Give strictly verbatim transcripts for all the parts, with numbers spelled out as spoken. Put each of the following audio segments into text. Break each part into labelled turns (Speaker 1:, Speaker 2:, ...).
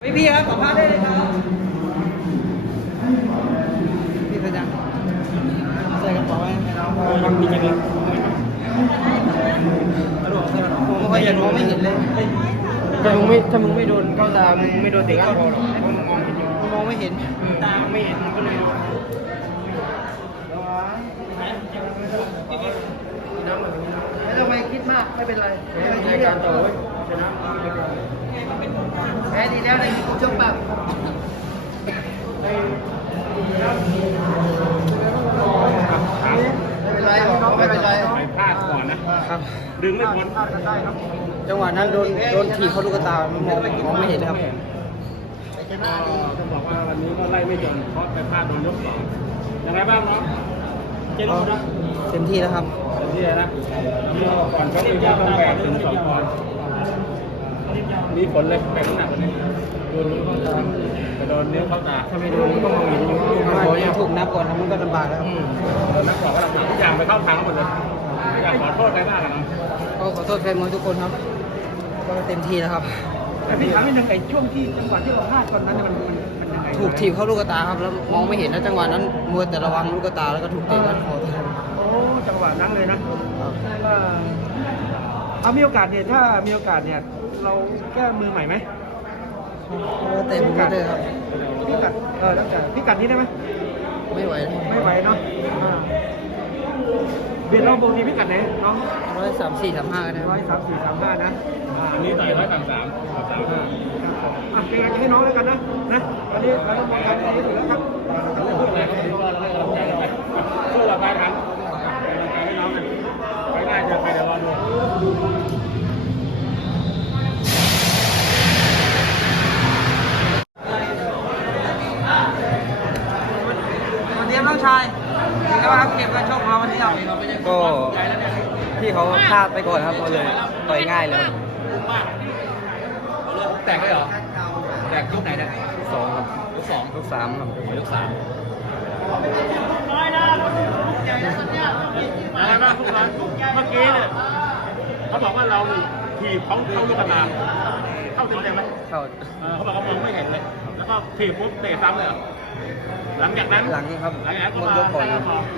Speaker 1: พี่ครับสัมภาษณ์ได้เลยครับพี่สัญญาใส่กระเป๋าไว้ให้น้องครับมีจริงผมไม่ค่อยเห็นมองไม่เห็นเลยถ้ามึงไม่ถ้ามึงไม่โดนเข้าตามึงไม่โดนเตะก้านคอหรอกมึงมองไม่เห็นตาไม่เห็นก็เลยไม่ต้องไปคิดมากไม่เป็นไรไม่ใช่การต่อชนะแพ้ดีแล้วในช่วงปรับไม่เป็นไรไม่เป็นไร
Speaker 2: ไปพลาดก่อนนะครับดึงไม่พ้น
Speaker 1: จังหวะนั้นโดนโดนถีบเข้าลูกตามันมองมองไม่เห็นครับ
Speaker 2: ก็ต้องบอกว่าวันนี้ก็ไล่ไม่จนเพราะไปพลาดโดนยกสองยังไงบ้างน้องเจนนะ
Speaker 1: เต็มที่แล้วครับ
Speaker 2: เต็มที่นะก่อนเขาเป็นย่าต้องแบกถึงสองปอนด์มีผลเลยแบกน้ำหนักวันนี้โดนนิ้วเข้าตาไปโดนนิ้วเข้าตา
Speaker 1: ถ้าไม่โดนก็มองเห็นอยู่ว่าถูกนับก่อนมันก็ลำบากแล้ว
Speaker 2: โดนนับก่อนก็ลำบากทุกอย่างไปเข้าทางหมดเลยอยากขอโทษใครบ้างกันน้อง
Speaker 1: ก็ขอโทษแฟนมวยทุกคนครับก็เต็มที่แล้วครับ
Speaker 3: แต่พี่ถามนิดนึงไอ้ช่วงที่จังหวะที่เราพลาดตอนนั้นมันมันมันยังไง
Speaker 1: ถูกถีบเข้าลูกตาครับแล้วมองไม่เห็นแล้วจังหวะนั้นมัวแต่ระวังลูกตาแล้วก็ถูกเตะก้านคอแทน
Speaker 3: โอ้จังหวะนั้นเลยนะเอามีโอกาสเนี่ยถ้ามีโอกาสเนี่ยเราแก้มือใหม่ไหม
Speaker 1: เต็มกัดเลยครับ
Speaker 3: พี่กัดเออแล้วแต่พี่กัดนี้ได้ไหม
Speaker 1: ไม่ไหว
Speaker 3: ไม่ไหวเนาะเบียดเราโบนีพี่กัดไหนน้อง
Speaker 1: ร้อยสามสี่สามห้านะ
Speaker 3: ร้อยสามสี่สามห้านะ
Speaker 2: อันนี้ต่อยร้อยสามสามสามห้า
Speaker 3: อ่ะเป็นไงจะให้น้องด้วยกันนะนะตอนนี้เราต้องมองกันที่สุดแล้วครับ
Speaker 2: พูดอะไรก็ไม่รู้ว่าเราให้กำลังใจกันไปสู้ต่อไปครับให้น้องกันไปได้เจอใครเดี๋ยวรอดู
Speaker 1: น้องชายเป็นไงบ้างครับเกมการชกของเราวันนี้ก็พี่เขาพลาดไปก่อนครับก็เลยต่อยง่ายเลย
Speaker 2: แตกเลยเหรอแตกยกไหนเนี่ย
Speaker 1: ยกสองครับ
Speaker 2: ยกสอง
Speaker 1: ยกสามครับ
Speaker 2: ยกสามอะไรบ้างทุกคนเมื่อกี้เนี่ยเขาบอกว่าเราถีบเขาเข้าลูกตาเข้าเต็มเต็มไหม
Speaker 1: เข้า
Speaker 2: เขาบอกว่ามองไม่เห็นเลยแล้วก็ถีบปุ๊บเตะซ้ำเลยเหรอหลังจากนั้น
Speaker 1: หลังครับ
Speaker 2: หลังจากนั้นก็
Speaker 1: มา
Speaker 2: ยกก่อน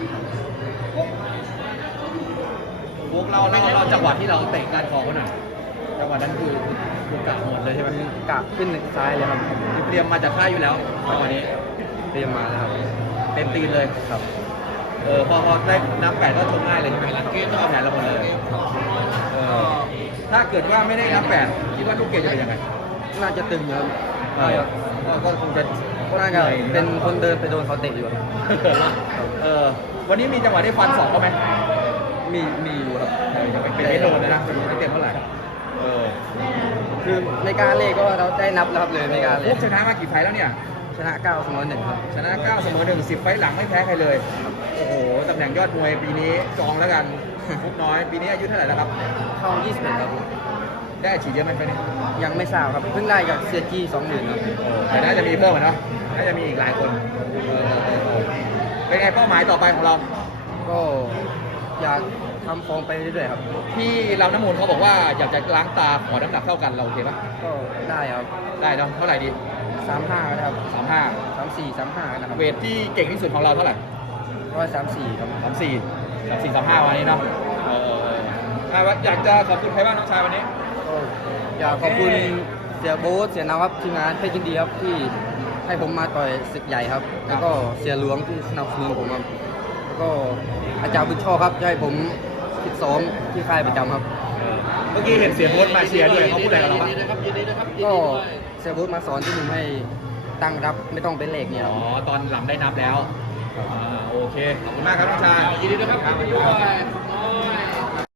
Speaker 2: พวกเราเราเราจังหวะที่เราเตะการคอเขาหน่อยจังหวะนั้นคือคือกะหมดเลยใช่ไหม
Speaker 1: กะขึ้นซ้ายเลยครับ
Speaker 2: เตรียมมาจากค่ายอยู่แล้วจังหวะนี้
Speaker 1: เตรียมมาแล้วครับ
Speaker 2: เต็มตีนเลย
Speaker 1: ครับ
Speaker 2: เออพอพอได้นับแปดก็ชมง่ายเลยใช่ไหมหลังเกมก็แผนเราหมดเลยเออถ้าเกิดว่าไม่ได้นับแปดคิดว่าลูกเกมจะเป็นยังไง
Speaker 1: น่าจะตึงครับ
Speaker 2: ก็คงจะ
Speaker 1: น่าจะเป็นคนเดินไปโดนเขาเตะอยู่
Speaker 2: เออวันนี้มีจังหวะได้ฟันสองเขาไหม
Speaker 1: มีมีอยู่ครับ
Speaker 2: ยังเป็นไม่โดนนะไม่เต็มเท่าไหร่เออ
Speaker 1: คือในการเล่ก็เราได้นับแล้วครับเลยในการเล่
Speaker 2: ชนะมากี่ไฟแล้วเนี่ย
Speaker 1: ชนะเก้าเสมอหนึ่งครับ
Speaker 2: ชนะเก้าเสมอหนึ่งสิบไฟหลังไม่แพ้ใครเลยโอ้โหตำแหน่งยอดมวยปีนี้จองแล้วกันพุกน้อยปีนี้อายุเท่าไหร่แล้วครับ
Speaker 1: เข้ายี่สิบเอ็ดครับ
Speaker 2: ได้ฉีดเยอะไหมไปนี่
Speaker 1: ยังไม่ทราบครับเพิ่งได้กับเซียจีสองหมื่นครับ
Speaker 2: แต่น่าจะมีเพิ่มเนาะน่าจะมีอีกหลายคนเป็นไงเป้าหมายต่อไปของเรา
Speaker 1: ก็อยากทำฟองไปเรื่อยๆครับ
Speaker 2: ที่เราน้ำมูลเขาบอกว่าอยากจะล้างตาขอน้ำหนักเท่ากันเราโอเคปะ
Speaker 1: ก็ได้ครับ
Speaker 2: ได้เนาะเท่าไหร่ดี
Speaker 1: สามห้าครับ
Speaker 2: สามห้า
Speaker 1: สามสี่สามห้านะครับ
Speaker 2: เวทที่เก่งที่สุดของเราเท่าไหร่
Speaker 1: ร้อยสามสี่ครับ
Speaker 2: สามสี่สามสี่สามห้าวันนี้เนาะเอออยากจะขอบคุณใครบ้างน้องชายวันนี้
Speaker 1: อยากขอบคุณเสียโบ๊ทเสียนาวครับทีมงานเพชรยินดีครับที่ให้ผมมาต่อยศึกใหญ่ครับแล้วก็เสียหลวงที่สนับสนุนผมครับแล้วก็อาจารย์บุญช่อครับให้ผมฝึกซ้อมที่ค่ายประจำครับ
Speaker 2: เมื่อกี้เห็นเสียโบ๊ทมาเชียร์ด้วยเขาพูดอะไรกับเราบ้าง
Speaker 1: ก็เสียโบ๊ทมาสอนที่ผมให้ตั้งรับไม่ต้องเป็นเหล็กเนี่ย
Speaker 2: อ๋อตอนหลังได้นับแล้วโอเคขอบคุณมากครับน้องชายยินดีด้วยครับ